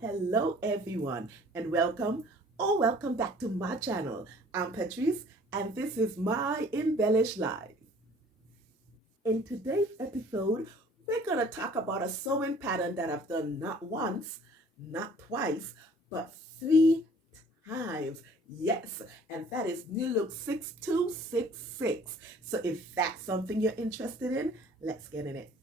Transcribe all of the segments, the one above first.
Hello everyone, and welcome back to my channel. I'm Patrice, and this is my Embellish Life. In today's episode, we're going to talk about a sewing pattern that I've done not once, not twice, but 3 times. Yes, and that is New Look 6266. So if that's something you're interested in, let's get in it.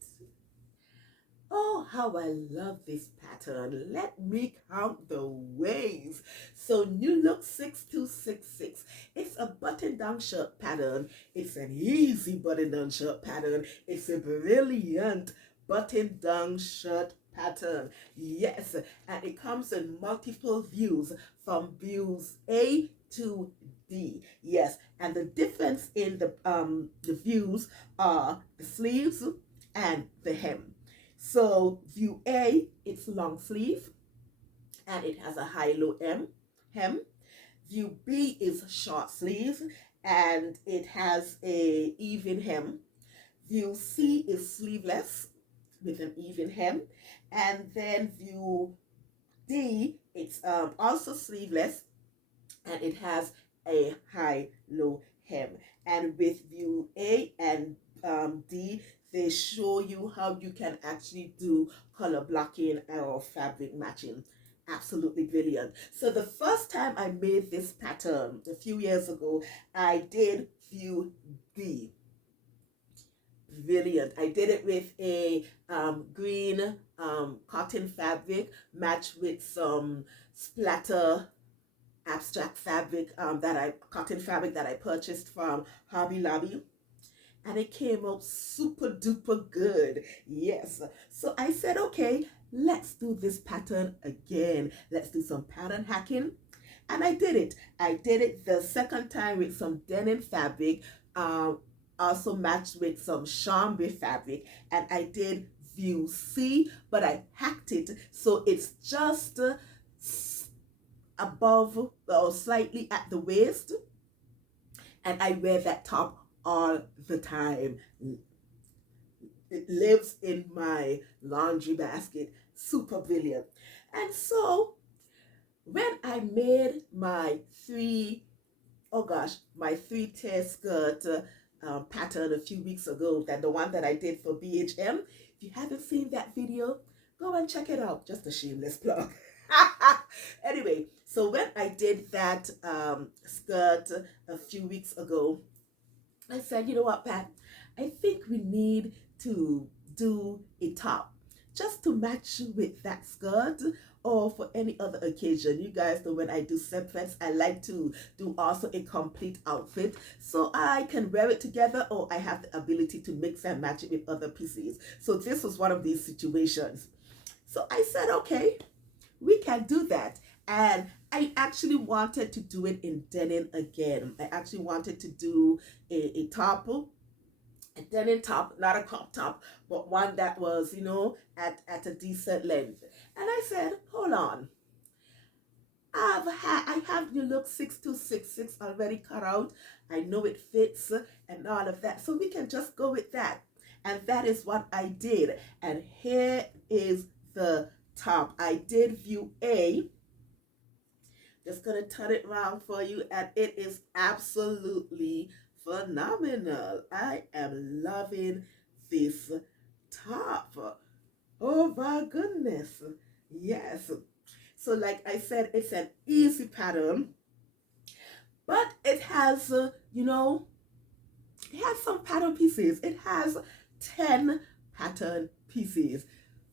Oh, how I love this pattern. Let me count the ways. So New Look 6266. It's a button-down shirt pattern. It's an easy button-down shirt pattern. It's a brilliant button-down shirt pattern. Yes, and it comes in multiple views from views A to D. Yes, and the difference in the views are the sleeves and the hem. So view A, it's long sleeve and it has a high-low hem. View B is short sleeve and it has a even hem. View C is sleeveless with an even hem. And then view D, it's also sleeveless and it has a high-low hem. And with view A and D, they show you how you can actually do color blocking or fabric matching. Absolutely brilliant. So the first time I made this pattern a few years ago, I did view B. Brilliant. I did it with a green cotton fabric matched with some splatter abstract fabric cotton fabric that I purchased from Hobby Lobby, and it came out super duper good. Yes, so I said, okay, let's do this pattern again. Let's do some pattern hacking, and I did it the second time with some denim fabric, also matched with some chambray fabric, and I did view C, but I hacked it so it's just above or slightly at the waist, and I wear that top all the time. It lives in my laundry basket. Super brilliant. And so when I made my my 3-tier skirt pattern a few weeks ago, that the one that I did for BHM, if you haven't seen that video, go and check it out. Just a shameless plug. Anyway, so when I did that skirt a few weeks ago, I said, you know what, Pat, I think we need to do a top just to match with that skirt or for any other occasion. You guys know when I do separates, I like to do also a complete outfit so I can wear it together, or I have the ability to mix and match it with other pieces. So this was one of these situations. So I said, okay, we can do that. And I actually wanted to do it in denim again. I actually wanted to do a top, a denim top, not a crop top, but one that was, at a decent length. And I said, hold on. I have New Look 6266 already cut out. I know it fits and all of that. So we can just go with that. And that is what I did. And here is the top. I did view A. Just gonna turn it around for you, and it is absolutely phenomenal. I am loving this top. Oh my goodness. Yes. So like I said, it's an easy pattern, but it has, it has some pattern pieces. It has 10 pattern pieces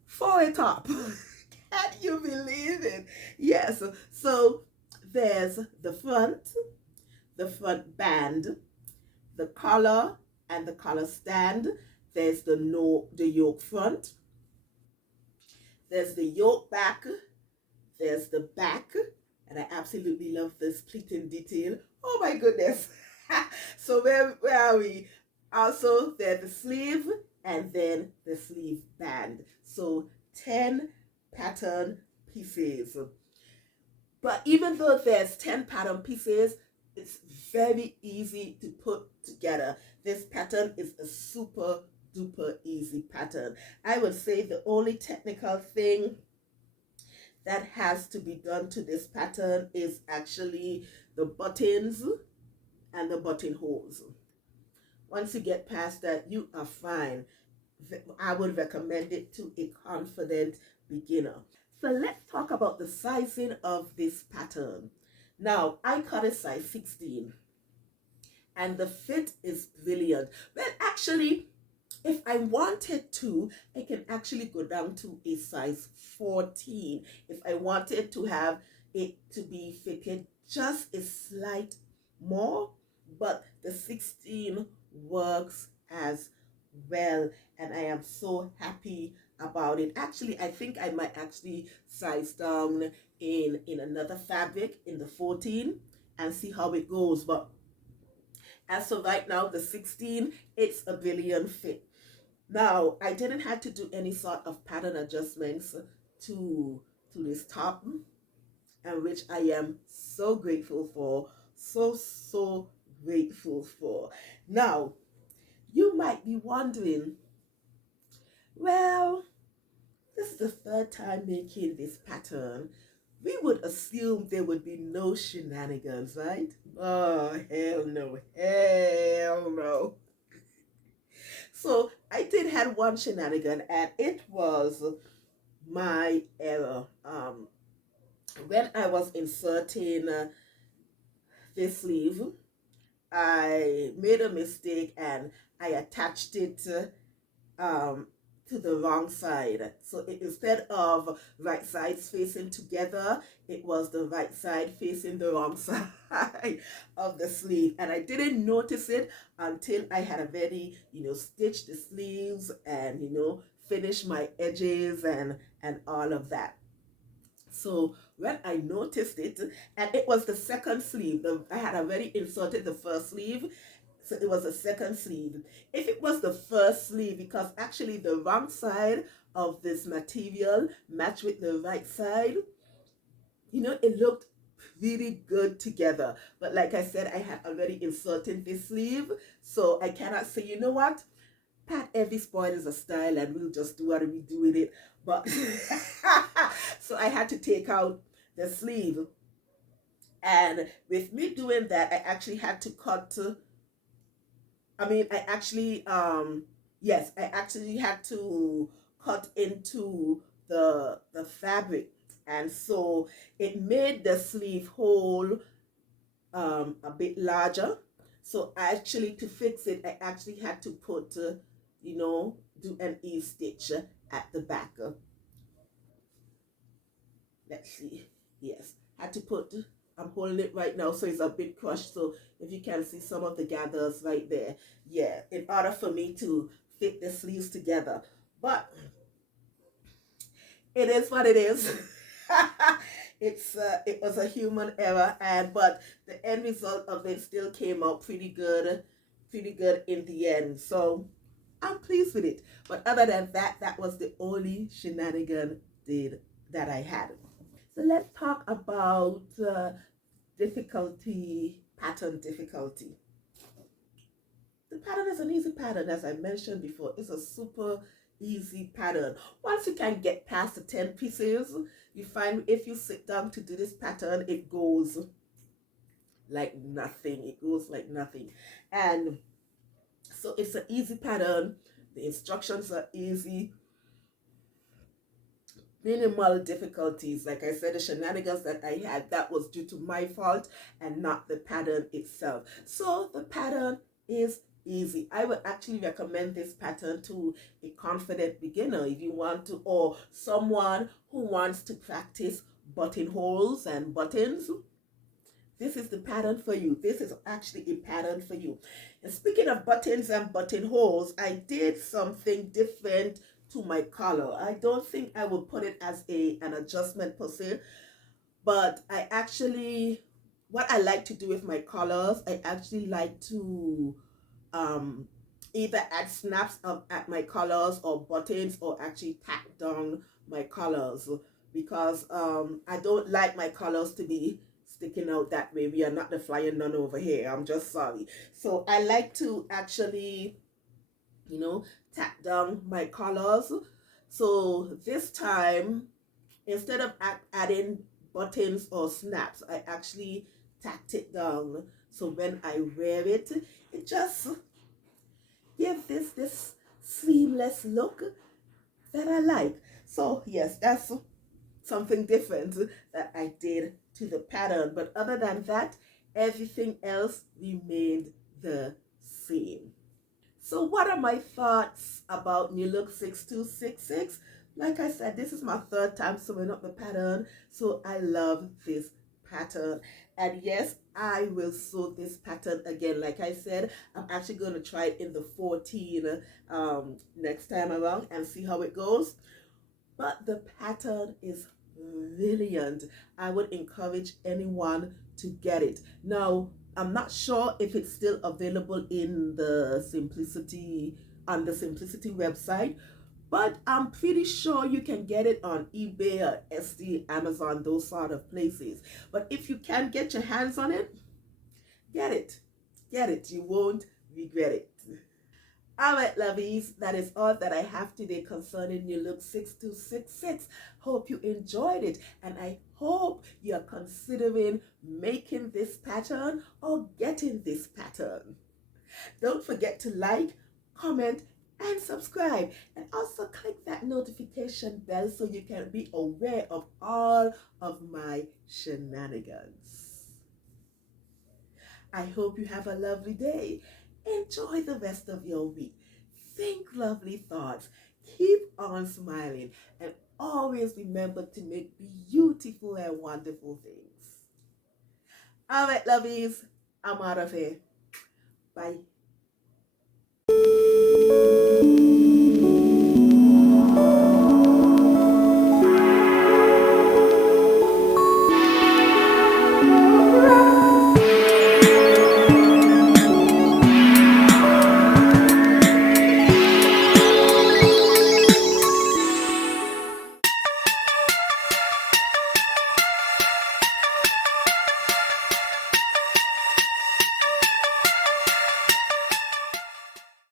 for a top. Can you believe it? Yes. So there's the front band, the collar and the collar stand. There's the yoke front. There's the yoke back. There's the back. And I absolutely love this pleating detail. Oh my goodness. So where are we? Also, there's the sleeve and then the sleeve band. So 10 pattern pieces. But even though there's 10 pattern pieces, it's very easy to put together. This pattern is a super duper easy pattern. I would say the only technical thing that has to be done to this pattern is actually the buttons and the buttonholes. Once you get past that, you are fine. I would recommend it to a confident beginner. So let's talk about the sizing of this pattern. Now, I cut a size 16 and the fit is brilliant. Well, actually, if I wanted to, I can actually go down to a size 14 if I wanted to have it to be fitted just a slight more, but the 16 works as well, and I am so happy about it. Actually, I think I might actually size down in another fabric in the 14 and see how it goes. But as of right now, the 16, it's a brilliant fit. Now, I didn't have to do any sort of pattern adjustments to this top, and which I am so grateful for. So grateful for. Now, you might be wondering, well, this is the third time making this pattern. We would assume there would be no shenanigans, right? Oh, hell no, hell no. So I did have one shenanigan, and it was my error. When I was inserting this sleeve, I made a mistake and I attached it um, to the wrong side. So instead of right sides facing together, it was the right side facing the wrong side of the sleeve. And I didn't notice it until I had already, stitched the sleeves and, finished my edges and all of that. So when I noticed it, and it was the second sleeve, I had already inserted the first sleeve, so it was the second sleeve. If it was the first sleeve, because actually the wrong side of this material matched with the right side, it looked really good together. But like I said, I had already inserted this sleeve, so I cannot say, you know what? Pat, every spoil is a style and we'll just do what we do with it. But so I had to take out the sleeve. And with me doing that, I actually had to cut. Yes, I actually had to cut into the fabric, and so it made the sleeve hole a bit larger. So actually, to fix it, I actually had to put, do an E-stitch at the back. Let's see. Yes, had to put, I'm holding it right now, so it's a bit crushed. So if you can see some of the gathers right there. Yeah, in order for me to fit the sleeves together. But it is what it is. It was a human error, but the end result of it still came out pretty good in the end. So I'm pleased with it. But other than that, that was the only shenanigan that I had. So let's talk about pattern difficulty. The pattern is an easy pattern, as I mentioned before. It's a super easy pattern. Once you can get past the 10 pieces, you find if you sit down to do this pattern, it goes like nothing. It goes like nothing. And so it's an easy pattern. The instructions are easy. Minimal difficulties. Like I said, the shenanigans that I had, that was due to my fault and not the pattern itself. So the pattern is easy. I would actually recommend this pattern to a confident beginner if you want to, or someone who wants to practice buttonholes and buttons. This is the pattern for you. This is actually a pattern for you. And speaking of buttons and buttonholes, I did something different to my collar. I don't think I would put it as an adjustment per se, but I actually, what I like to do with my collars, I actually like to either add snaps at my collars or buttons, or actually tack down my collars, because I don't like my colors to be sticking out that way. We are not the flying nun over here. I'm just sorry. So I like to actually, you know, tack down my colors. So this time, instead of adding buttons or snaps, I actually tacked it down. So when I wear it, it just gives this seamless look that I like. So yes, that's something different that I did to the pattern. But other than that, everything else remained the same. So what are my thoughts about New Look 6266? Like I said, this is my third time sewing up the pattern, so I love this pattern. And yes, I will sew this pattern again. Like I said, I'm actually going to try it in the 14 next time around and see how it goes. But the pattern is brilliant. I would encourage anyone to get it. Now, I'm not sure if it's still available in the Simplicity on the Simplicity website, but I'm pretty sure you can get it on eBay or Etsy, Amazon, those sort of places. But if you can get your hands on it, get it. Get it. You won't regret it. All right, lovies, that is all that I have today concerning New Look 6266. Hope you enjoyed it, and I hope you're considering making this pattern or getting this pattern. Don't forget to like, comment, and subscribe, and also click that notification bell so you can be aware of all of my shenanigans. I hope you have a lovely day. Enjoy the rest of your week. Think lovely thoughts. Keep on smiling. And always remember to make beautiful and wonderful things. All right, lovies. I'm out of here. Bye.